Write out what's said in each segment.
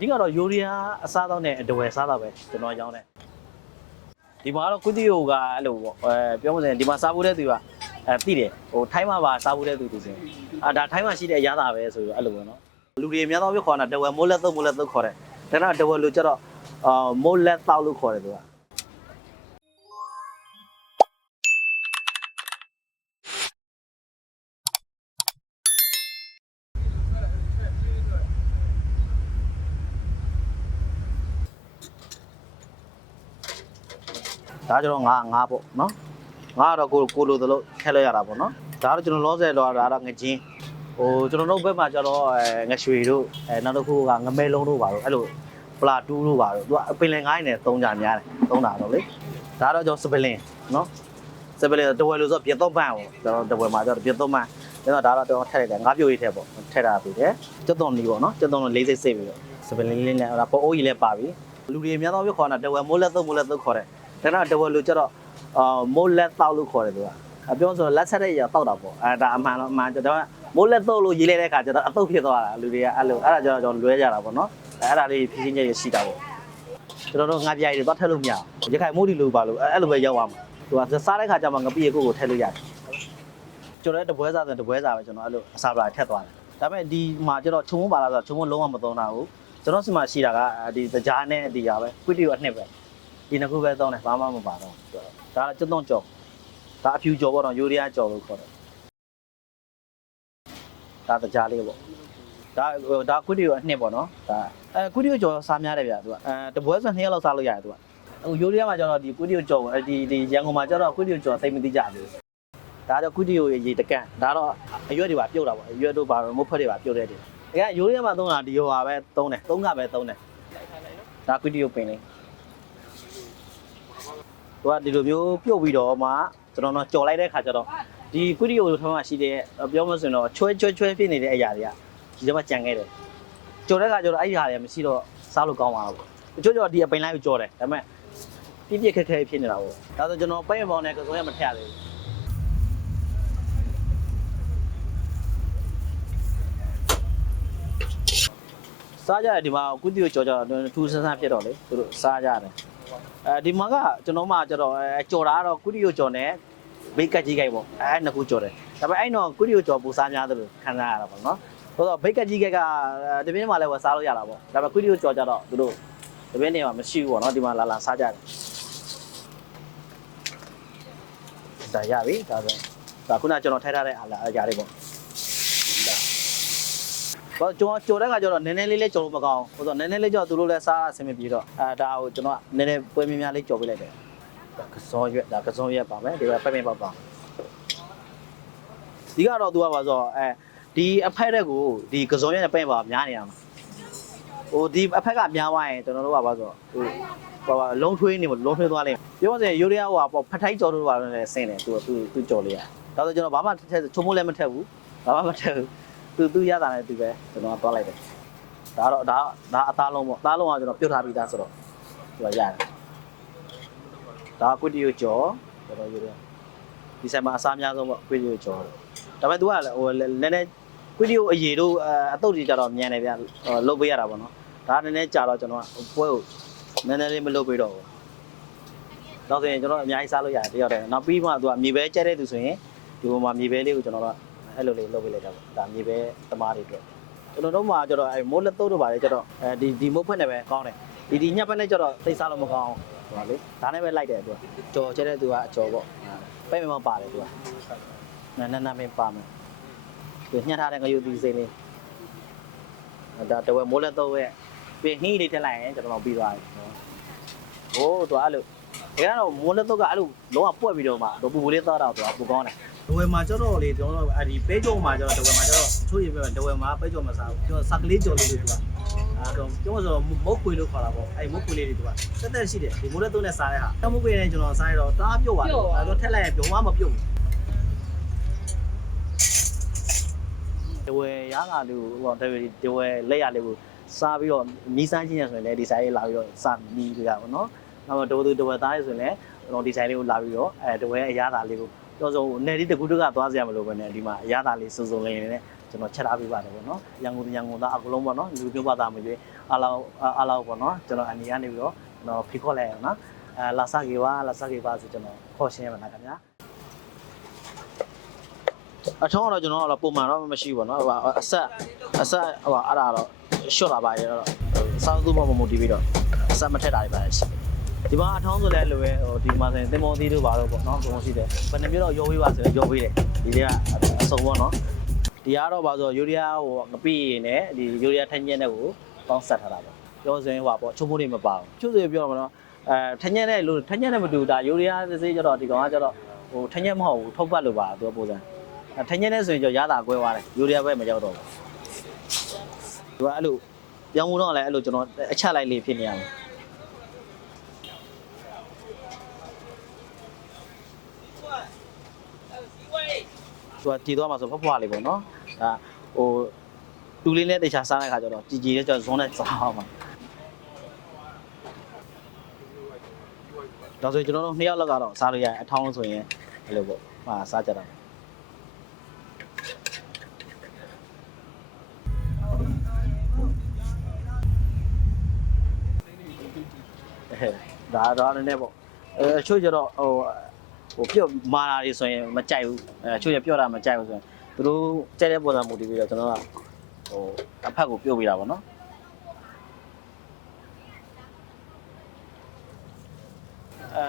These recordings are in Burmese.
ဒီကတော့ယူရီးယားအစားတော့နဲ့အတဝယ်စားတာပဲကျွန်တော်ရောင်းတယ်ဒီမှာကတော့ကုတီယိုကအဲ့လိုပေါ့အဲပြောမစင်ဒီမှာစားဖို့တဲ့သူကအဲတိတယ်ဟိုထိုင်းမှာပါစားဖို့တဲ့သူသူစင်အာဒါထိုင်းမှာရှိတဲ့အရသာပဲဆိုပြီးအဲ့လိုပဲနော်လူတွေအများသောပြောခေါ်တာတဝယ်မိုးလက်သုံးမိုးလက်သုံးခေါ်တယ်ဒါတော့တဝယ်လို့ကျတော့အာမိုးလက်တောက်လို့ခေါ်တယ်သူက ဒါကြတော့ငါငါပေါ့နော်ငါကတော့ကိုကိုလိုသလိုထည့်လိုက်ရတာပေါ့နော်ဒါတော့ကျွန်တော်လောဆယ်တော့ဒါတော့ငကြင်းဟိုကျွန်တော်တို့ဘက်မှာကျတော့အဲငရွှေတို့အဲနောက်တစ်ခုကငမဲလုံးတို့ပါတော့အဲ့လိုပလာတူးတို့ပါတော့သူကအပင်လင်ငိုင်းနဲ့သုံးကြများတယ်သုံးတာတော့လေဒါတော့ကျွန်တော်စပလင်နော်စပလင်တဝဲလို့ဆိုပြတ်တော့ပန်းပေါ့ကျွန်တော်တဝဲမှာကျတော့ပြတ်တော့ပန်းကျွန်တော်ဒါတော့ကျွန်တော်ထည့်လိုက်တယ်ငါးပြိုကြီးထည့်ပေါ့ထည့်တာပြီတယ်ကျွတ်တော်နီပေါ့နော်ကျွတ်တော်လေးစိတ်စိတ်ပြီးတော့စပလင်လေးနဲ့ဟိုပိုအိုးကြီးလည်းပါပြီလူတွေအများသောပြောခေါ်တာတဝဲမိုးလက်သုံးမိုးလက်သုံးခေါ်တယ် ဒါတော့တဝက်လို့ကျတော့အာမိုးလက်တောက်လို့ခေါ်တယ်သူကအပြောဆိုလက်ဆက်တဲ့ရတောက်တာပေါ့အဲဒါအမှန်တော့အမှန်ကျတော့မိုးလက်တောက်လို့ရေးလိုက်တဲ့အခါကျတော့အတုတ်ဖြစ်သွားတာလူတွေကအဲ့လိုအဲ့ဒါကျတော့ကျွန်တော်လွဲကြတာပေါ့နော်အဲ့ဒါလေးဖြည့်ချင်းချက်ရရှိတာပေါ့ကျွန်တော်တို့ငါပြရိုက်တွေတော့ထည့်လို့မရဘူးရခိုင်မိုးဒီလိုပါလို့အဲ့လိုပဲရောက်သွားမှာသူကစားတဲ့ခါကျမှငပိရကိုကိုထည့်လို့ရတယ်ကျွန်တော်လည်းတပွဲစားဆိုတပွဲစားပဲကျွန်တော်အဲ့လိုအစားပလာထည့်သွားတယ်ဒါပေမဲ့ဒီမှာကျတော့ခြုံမပါလာဆိုခြုံမလုံးဝမသုံးတာဘူးကျွန်တော်စီမှာရှိတာကဒီတကြားနဲ့ဒီဟာပဲကွီတီကိုအနှစ်ပဲ ဒီနှစ်ခုပဲသုံးတယ်ဘာမှမပါတော့ဘူးဒါကကျွတ်တော့ကြော်ဒါအဖြူကြော်ပေါ့တော့ယူရီးယားကြော်လို့ခေါ်တယ်ဒါတကြားလေးပေါ့ဒါဟိုဒါကွတီကိုအနှစ်ပေါ့နော်ဒါအဲကွတီကိုကြော်စားများတယ်ဗျာသူကအဲတပွဲဆိုနှစ်ရက်လောက်စားလို့ရတယ်သူကဟိုယူရီးယားမှာကျတော့ဒီကွတီကိုကြော်အဲဒီဒီရန်ကုန်မှာကျတော့ကွတီကိုကြော်သိမသိကြဘူးဒါတော့ကွတီကိုရေတကန့်ဒါတော့အရွက်တွေပါပြုတ်တာပေါ့အရွက်တို့ပါမုတ်ဖက်တွေပါပြုတ်တဲ့တယ်အဲယူရီးယားမှာသုံးတာဒီဟိုဟာပဲသုံးတယ်သုံးကပဲသုံးတယ်ဒါကွတီကိုပင်လေး သူကဒီလိုမျိုးပြုတ်ပြီးတော့မှကျွန်တော်တို့ကြော်လိုက်တဲ့ခါကျတော့ဒီကွီရီယိုထုံးကရှိတဲ့ပြောမစင်တော့ချွဲချွဲချွဲဖြစ်နေတဲ့အရာတွေကဒီထဲမှာကြံခဲ့တယ်ကြော်တဲ့ခါကျတော့အဲ့ဒီဟာတွေကမရှိတော့စားလို့ကောင်းပါတော့ဘူးချို့ကျော်ဒီအပိန်လိုက်ကိုကြော်တယ်ဒါပေမဲ့ပြည့်ပြည့်ခက်ခဲဖြစ်နေတာပေါ့ဒါဆိုကျွန်တော်ပိတ်ပေါင်းနဲ့ကစုံရမထည့်ရသေးဘူးစားကြတယ်ဒီမှာကွီရီယိုကြော်ကြတော့ထူးဆန်းဆန်းဖြစ်တော့လေသူတို့စားကြတယ် အဲဒီမှာကကျွန်တော်မှကျတော့အဲကြော်တာကတော့ကုရီယိုကြော်နဲ့ဘေးကတ်ကြီးကိုက်ပေါ့အဲနှစ်ခုကြော်တယ်ဒါပေမဲ့အဲ့တော့ကုရီယိုကြော်ပူစားများတယ်လို့ခံစားရတာပေါ့နော်ဆိုတော့ဘေးကတ်ကြီးကိုက်ကတပင်းမှာလည်းဝယ်စားလို့ရတာပေါ့ဒါပေမဲ့ကုရီယိုကြော်ကြတော့သူတို့တပင်းနေမှာမရှိဘူးပေါ့နော်ဒီမှာလာလာစားကြတယ်ဒါရပြီဒါဆိုဒါခုနကျွန်တော်ထိုက်ထားတဲ့အားလာအရာတွေပေါ့ ဘာကျွန်တော်ကြော်တဲ့ခါကျတော့နည်းနည်းလေးလေးကြော်လို့မကောင်းဘူးဆိုတော့နည်းနည်းလေးကြော်သူတို့လည်းစားအဆင်မပြေတော့အဲဒါကိုကျွန်တော်ကနည်းနည်းပွဲများများလေးကြော်ပေးလိုက်တယ်ဒါကစောရွက်ဒါကစောရွက်ပါမယ်ဒီကပဲ့ပင်ပေါက်ပါဒီကတော့သူကပါဆိုအဲဒီအဖက်တဲ့ကိုဒီကစောရွက်နဲ့ပဲ့ပါများနေရမှာဟိုဒီအဖက်ကများသွားရင်ကျွန်တော်တို့ကပါဆိုဟိုဟိုပါလုံးထွေးနေမလုံးထွေးသွားလိမ့်ပြောစင်ယူရီးယားဟိုပါဖက်ထိုက်ကြော်တို့ပါလည်းဆင်းတယ်သူသူသူကြော်လေးရဒါဆိုကျွန်တော်ဘာမှထက်ချုံမိုးလည်းမထက်ဘူးဘာမှမထက်ဘူး သူသူရတာနဲ့သူပဲကျွန်တော်ကသွားလိုက်တယ်ဒါတော့ဒါဒါအသားလုံးပေါ့အသားလုံးကကျွန်တော်ပြုတ်ထားပြီးသားဆိုတော့သူကရတယ်ဒါကွတီယိုကြော်ကျွန်တော်ယူတယ်ဒီဆိုင်မှာအစားအများဆုံးပေါ့ကွတီယိုကြော်ဒါပေမဲ့ तू ကလည်းဟိုလည်းနည်းနည်းကွတီယိုအရေတို့အတုတ်တွေကြတော့မြန်တယ်ဗျလုတ်ပေးရတာပေါ့နော်ဒါနည်းနည်းကြာတော့ကျွန်တော်ကပွဲကိုနည်းနည်းလေးမလုတ်ပေးတော့ဘူးတော့ဆိုရင်ကျွန်တော်အများကြီးစားလို့ရတယ်တယောက်တည်းနောက်ပြီးမှ तू ကမြေပဲကျက်တဲ့သူဆိုရင်ဒီပေါ်မှာမြေပဲလေးကိုကျွန်တော်က အဲ့လိုလေးလုတ်ပေးလိုက်တာပေါ့ဒါမြေပဲသမားတွေအတွက်ကျွန်တော်တို့မှကျတော့အဲမိုးလက်တုတ်တို့ပါလေကျတော့အဲဒီဒီမုတ်ဖက်နဲ့ပဲကောင်းတယ်ဒီဒီညက်ဖက်နဲ့ကျတော့သိစားလို့မကောင်းဘူးဟိုပါလေဒါနဲ့ပဲလိုက်တယ်သူကကြော်ကျတဲ့သူကအကြော်ပေါ့ပဲ့မမပါတယ်သူကနန်းနန်းနန်းမင်းပါမယ်ဒီညှက်ထားတဲ့ငရုတ်သီးစိမ့်လေးဒါတဝဲမိုးလက်တုတ်ရဲ့ပြင်ဟင်းလေးထည့်လိုက်ရင်ကျွန်တော်ပြီးသွားပြီဟိုးသူအဲ့လို ဒါကတော့မိုးလက်တုတ်ကအဲ့လိုလုံးဝပွက်ပြီးတော့မှပူပူလေးသားတော့သူကပူကောင်းတယ်ဒဝဲမှာကျတော့လေကျွန်တော်တို့အဲဒီပဲကြုံမှာကျတော့ဒဝဲမှာကျတော့ချိုးရပြဒဝဲမှာပဲကြုံမစားဘူးကျွန်တော်စကလေးကြော်လေးတွေသူကအဲတော့ကျွန်တော်ဆိုမုတ်ခွေလို့ခေါ်တာပေါ့အဲဒီမုတ်ခွေလေးတွေသူကတက်တက်ရှိတယ်ဒီမိုးလက်သုံးနဲ့စားတဲ့ဟာတမုတ်ခွေနဲ့ကျွန်တော်စားရတော့တအားပြုတ်သွားတယ်အဲတော့ထက်လိုက်ရင်ပြုံးမမပြုတ်ဘူးဒဝဲရလာလို့ဟိုဒဝဲလက်ရလေးကိုစားပြီးတော့မီးစမ်းချင်းရဆိုရင်လည်းဒီဆိုင်လေးလာပြီးတော့စားမီးပြရပါတော့နော် နောက်တော့ဒဝဲဒဝဲသားရဆိုရင်လည်းကျွန်တော်ဒီဆိုင်လေးကိုလာပြီးတော့အဲဒဝဲအရသာလေးကိုတော့ဆိုနယ်ဒီတကူတကသွားစရာမလိုပဲねဒီမှာအရသာလေးစုံစုံလေးနဲ့ကျွန်တော်ချက်ထားပေးပါတယ်ပေါ့နော်ရန်ကုန်ရန်ကုန်သားအကုန်လုံးပေါ့နော်လူမျိုးဘာသာမရွေးအားလောက်အားလောက်ပေါ့နော်ကျွန်တော်အနေကနေပြီးတော့ကျွန်တော်ဖိခေါ်လိုက်ရအောင်နော်အဲလာစကေပါလာစကေပါဆိုကျွန်တော်ခေါ်ရှင်းရမှာခင်ဗျာအထုံးတော့ကျွန်တော်ကတော့ပုံမှန်တော့မရှိဘူးပေါ့နော်ဟိုအဆက်အဆက်ဟိုအဲ့ဒါတော့ရှော့လာပါရဲ့တော့စောင်းသူမမမိုတီပြီးတော့အဆက်မထက်တာတွေပါရှိ ဒီမှာအထုံးဆိုလဲလိုပဲဟိုဒီမှာဆိုရင်တင်မောသီးတို့ပါတော့ပေါ့နော်ဘုံရှိတယ်ဘယ်နှမျိုးတော့ရောပေးပါဆိုရင်ရောပေးတယ်ဒီတွေကအစုံပေါ့နော်ဒီကတော့ပါဆိုယူရီးယားဟိုငပိရည်နဲ့ဒီယူရီးယားထညက်နဲ့ကိုပေါင်းဆက်ထားတာပေါ့ပြောစရင်ဟိုပါပေါ့ချုံမိုးတွေမပါဘူးချုံတွေပြောမှာတော့အဲထညက်နဲ့လို့ထညက်နဲ့မတူတာယူရီးယားစေးကြတော့ဒီကောင်ကကြတော့ဟိုထညက်မဟုတ်ဘူးထုတ်ပတ်လို့ပါသူကပုံစံအဲထညက်နဲ့ဆိုရင်ကြောရတာကွဲသွားတယ်ယူရီးယားဘက်မရောက်တော့ဘူးသူကအဲ့လိုပြောင်းမှုတော့လည်းအဲ့လိုကျွန်တော်အချက်လိုက်လေးဖြစ်နေရမယ် သူကတည်သွားမှာဆိုဖွားဖွားလေးပေါ့နော်ဒါဟိုတူလေးနဲ့တေချာစားတဲ့ခါကျတော့ကြည်ကြည်လေးကျတော့ဇွန်းနဲ့စားအောင်ပါဒါဆိုရင်ကျွန်တော်တို့နှစ်ယောက်လောက်ကတော့စားလို့ရတယ်အထောင်းဆိုရင်အဲ့လိုပေါ့ဟာစားကြတာအဲဒါတော့နည်းနည်းပေါ့အဲအချို့ကျတော့ဟို ဟိုပြုတ်မာတာတွေဆိုရင်မကြိုက်ဘူးအဲအချို့ကျပြော့တာမကြိုက်ဘူးဆိုရင်သူတို့ကြိုက်တဲ့ပုံစံမူတည်ပြီးတော့ကျွန်တော်ကဟိုအဖက်ကိုပြုတ်ပေးတာပေါ့နော်အဲ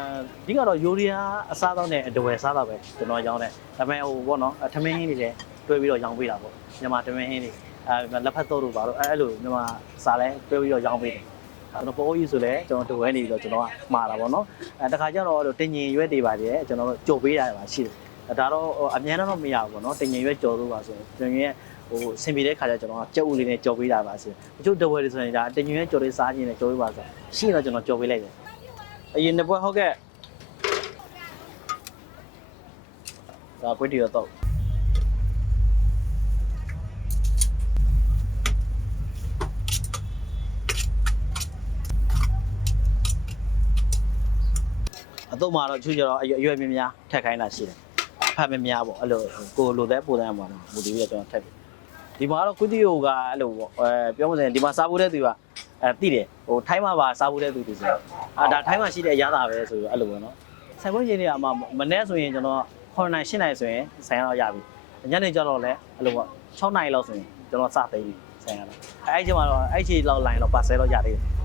ဒီကတော့ယူရီးယားအစားတော့နဲ့အဒဝယ်စားတော့ပဲကျွန်တော်ရောင်းတယ်ဒါပေမဲ့ဟိုပေါ့နော်ထမင်းဟင်းတွေလည်းတွဲပြီးတော့ရောင်းပေးတာပေါ့မြန်မာထမင်းဟင်းတွေအဲလက်ဖက်တော့တို့ပါတော့အဲအဲ့လိုမြန်မာစားလဲတွဲပြီးတော့ရောင်းပေးတယ် ကျွန်တော်ပေါ်ကြီးဆိုလဲကျွန်တော်တဝဲနေပြီးတော့ကျွန်တော်ကမှာတာပေါ့နော်အဲတခါကျတော့တင်ငင်ရွက်တွေပါတယ်ကျွန်တော်တို့ကြိုပေးတာပါရှိတယ်ဒါတော့အများတော့မရဘူးပေါ့နော်တင်ငင်ရွက်ကြော်လို့ပါဆိုရင်တင်ငင်ရဲ့ဟိုဆင်ပြေတဲ့ခါကျကျွန်တော်ကကြက်ဥလေးနဲ့ကြော်ပေးတာပါဆိုရင်တချို့တဝဲတွေဆိုရင်ဒါတင်ငင်ရွက်ကြော်လေးစားခြင်းနဲ့ကြော်ပေးပါဆိုရှိရင်တော့ကျွန်တော်ကြော်ပေးလိုက်တယ်အရင်နှစ်ပွဲဟုတ်ကဲ့ဒါကွေးတီရောတော့ အတော့မှာတော့ချူကြတော့အရွယ်မြများထက်ခိုင်းတာရှိတယ်အဖတ်မြများပေါ့အဲ့လိုကိုလိုတဲ့ပုံစံမှာတော့မူတည်ပြီးတော့ကျွန်တော်ထက်တယ်ဒီမှာတော့ကွီတီယိုကအဲ့လိုပေါ့အဲပြောမစရင်ဒီမှာစားဖို့တဲ့သူကအဲတိတယ်ဟိုထိုင်းမှာပါစားဖို့တဲ့သူတွေဆိုအာဒါထိုင်းမှာရှိတဲ့အရသာပဲဆိုပြီးအဲ့လိုပေါ့နော်ဆိုင်ပွဲချင်းတွေကမှမနေ့ဆိုရင်ကျွန်တော်9နိုင်10နိုင်ဆိုရင်ဆိုင်ရတော့ရပြီညနေကျတော့လည်းအဲ့လိုပေါ့6နိုင်လောက်ဆိုရင်ကျွန်တော်စသိပြီဆိုင်ရတော့အဲ့အဲ့ချိန်မှာတော့အဲ့ချိန်လောက်လိုင်းတော့ပါဆယ်တော့ရသေးတယ်